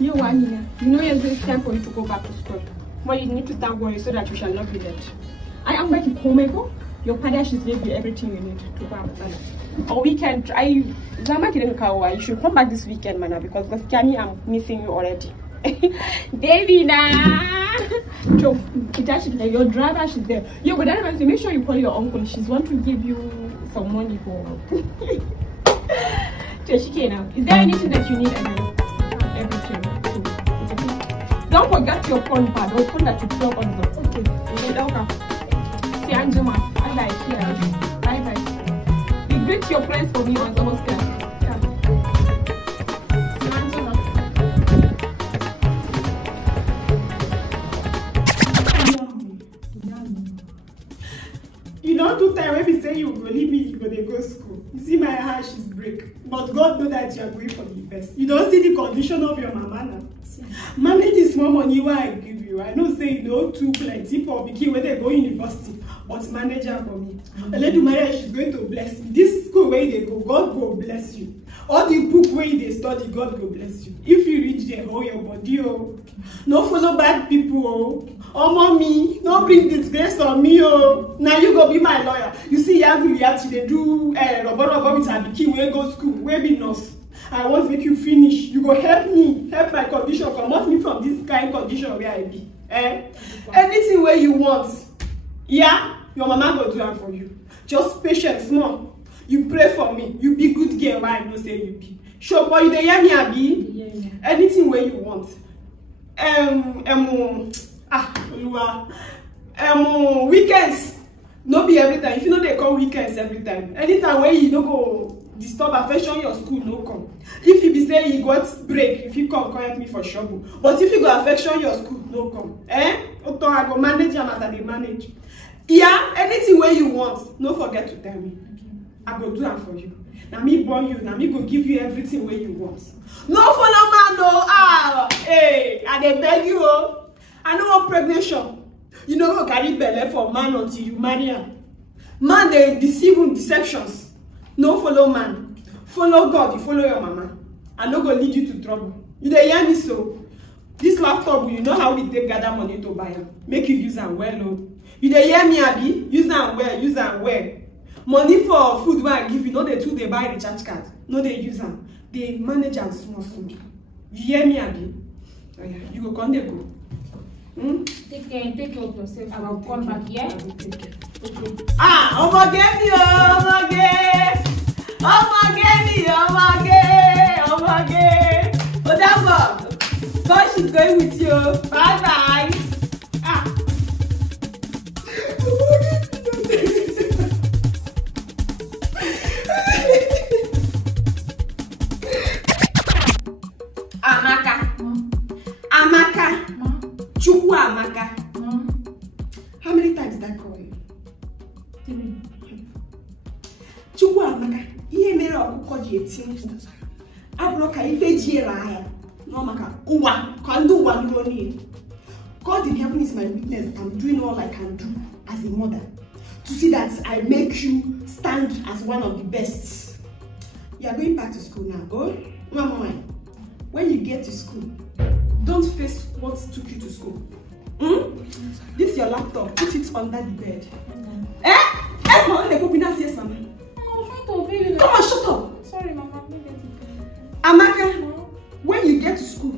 You know it's time for you to go back to school. But you need to start worrying so that you shall not be late. I am going to come. Your father should give you everything you need to go out. Or we can try. You should come back this weekend, man, because I'm missing you already. Baby, nah. So, your driver, she's there. Yo, but that make sure you call your uncle. She's want to give you some money for. Is there anything that you need? Everything. Don't forget your phone pad or phone that you plug on the. Okay. See Angela. Bye bye. You greet your friends for me on almost there. You know, 2 times when we say you will leave me, you go to school. You see my heart, she's break. But God knows that you are going for the best. You don't see the condition of your mama now. Manage the small money where I give you. I know say you know too plenty for Biki when they go university. But manage her for me. Let Maria, she's going to bless me. This school where they go, God will bless you. All the book where they study, God will bless you. If you reach there, hold your body, oh. No follow bad people, oh. Oh, mommy, no bring disgrace on me, oh. Now you go be my lawyer. You see, they do rubber with a Biki where go school, where be nurse. I want to make you finish. You go help me, help my condition, come off me from this kind of condition where I be. Anything where you want. Yeah, your mama go do that for you. Just patience, small. You pray for me. You be good girl. Why I know say you be. Sure, boy, you dey hear me, Abi? Yeah. Anything where you want. Weekends. No be every time. If you know they call weekends every time. Anytime where you no go disturb affection your school, no come. If you be say you got break, if you come correct me for trouble. But if you go affection your school, no come. Oto I go manage am as I dey manage. Yeah, anything where you want, no forget to tell me. I go do that for you. Now me born you, now me go give you everything where you want. No follow man, no. Hey, I dey beg you, oh. I know what pregnation. You know go carry belle for man until you marry him. Man they deceive him, deceptions. No follow man. Follow God, you follow your mama. I no go lead you to trouble. You dey hear me so? This laptop, you know how we take gather money to buy them. Make you use them well, oh. You dey hear me, Abi? Use them well, use them well. Money for food when I give you, no they too they buy recharge card. No they use them. They manage and small. You hear me, Abi? Oh, yeah. You go come there go. Take care of yourself. I will come back, yeah? Okay. God, she's going with you. Bye bye. Amaka. Chukwu Amaka. How many times did I call you? 3. Chukwu Amaka. Ihe mere ọkụkọ ji eti mkpu. Abụrụ ka ife ji ere ahịa. No maka ụwa ka ndị ụwa lụrụ onye. God in heaven is my witness. I'm doing all I can do as a mother to see that I make you stand as one of the best. You are going back to school now. Oh, Mama, when you get to school, don't face what took you to school. This is your laptop. Put it under the bed. Yes, Mama. Yes, Mama. Shut up, baby. Come on, shut up. Sorry, Mama. Amaka, when you get to school,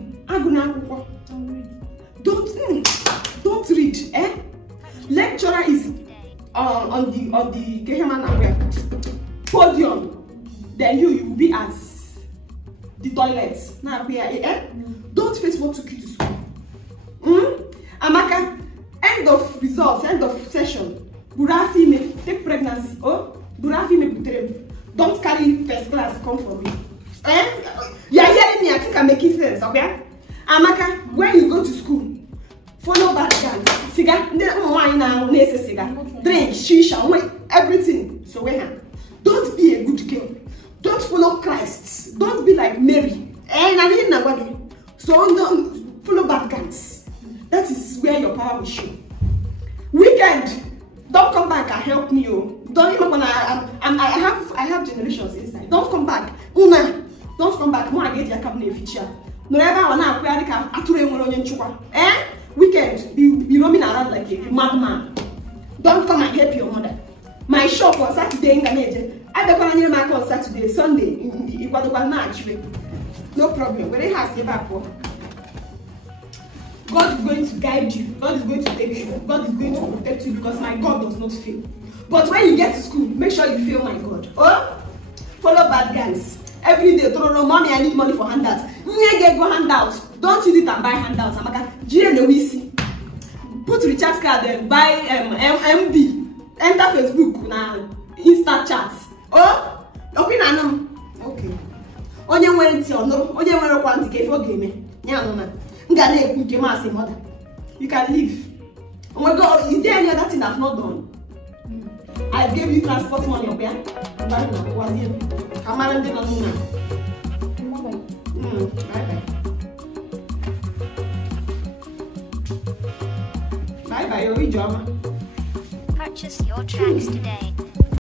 don't read. Lecturer is on the podium. Then you will be at the toilet. Now don't face what took you to school. Amaka, end of results, end of session. Burafi may take pregnancy. Oh, Burafi may put. Don't carry first class. Come for me. You are hearing me? I think I'm making sense. Okay, Amaka, when you go to school, follow bad guns. Cigar, wine now, cigar, drink, shisha, everything. So don't be a good girl. Don't follow Christ. Don't be like Mary. So don't follow bad guns. That is where your power will show. Weekend, don't come back and help me. Don't even when I have generations inside. Don't come back. Una, don't come back. More I get your company feature. No ever want to acquire the car. Weekend, be roaming around like a madman. Don't come and help your mother. My shop on Saturday in Ghanaian. I don't want to mark on Saturday, Sunday. No problem. When they have to back, God is going to guide you. God is going to take you. God is going to protect you because my God does not fail. But when you get to school, make sure you feel my God. Oh, follow bad guys. Every day, throw no mommy, I need money for handouts. Go handouts. Don't use it and buy handouts. Put recharge card and buy MB. Enter Facebook now. Insta chats. Oh, opinion. Okay. Onye went on no. Onye went on to for game. You can leave. Oh my God, is there any other thing I've not done? I gave you transport money, okay? Bye bye. Bye bye. Purchase your tracks today.